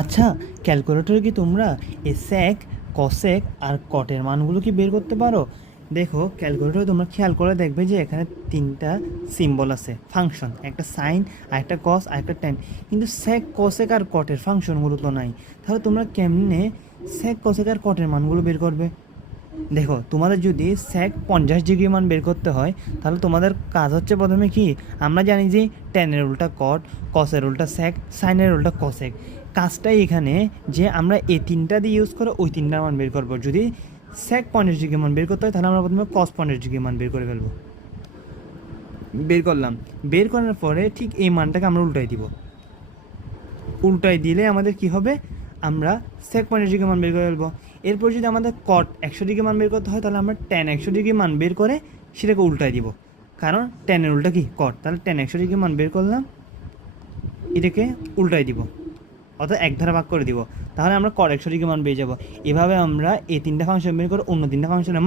আচ্ছা ক্যালকুলেটরে কি তোমরা এই স্যাক কসেক আর কটের মানগুলো কি বের করতে পারো? দেখো, ক্যালকুলেটরে তোমরা খেয়াল করে দেখবে যে এখানে তিনটা সিম্বল আছে, ফাংশন, একটা সাইন, আর একটা কস, আর একটা টেন। কিন্তু স্যাক কসেক আর কটের ফাংশনগুলো তো নাই। তাহলে তোমরা কেমনে স্যাক কসেক আর কটের মানগুলো বের করবে? দেখো, তোমাদের যদি স্যাক পঞ্চাশ ডিগ্রি মান বের করতে হয়, তাহলে তোমাদের কাজ হচ্ছে প্রথমে কি? আমরা জানি যে টেনের উল্টা কট, কসের উল্টা স্যাক সাইনের উল্টা কসেক। কাজটাই এখানে যে আমরা এই তিনটা দিয়ে ইউজ করে ওই তিনটা মান বের করব। যদি স্যাক পঞ্চাশ ডিগ্রি মান বের করতে হয়, তাহলে আমরা প্রথমে কস পঞ্চাশ ডিগ্রি মান বের করে ফেলব। বের করলাম। বের করার পরে ঠিক এই মানটাকে আমরা উল্টাই দিব। উল্টাই দিলে আমাদের কি হবে? আমরা সেক পঞ্চাশ ডিগ্রি মান বের করে ফেলব। এরপর যদি আমাদের কট একশো ডিগ্রি মান বের করতে হয়, তাহলে আমরা টেন একশো ডিগ্রি মান বের করে সেটাকে উল্টাই দিব। কারণ টেনের উল্টা কি? কট তাহলে টেন একশো ডিগ্রি মান বের করলাম, এটাকে উল্টাই দিব। অর্থাৎ এক ধারা ভাগ করে দিব। তাহলে আমরা কট একশো ডিগ্রি মান পেয়ে যাব। এভাবে আমরা এই তিনটা ফাংশন বের করে অন্য তিনটা ফাংশনের মান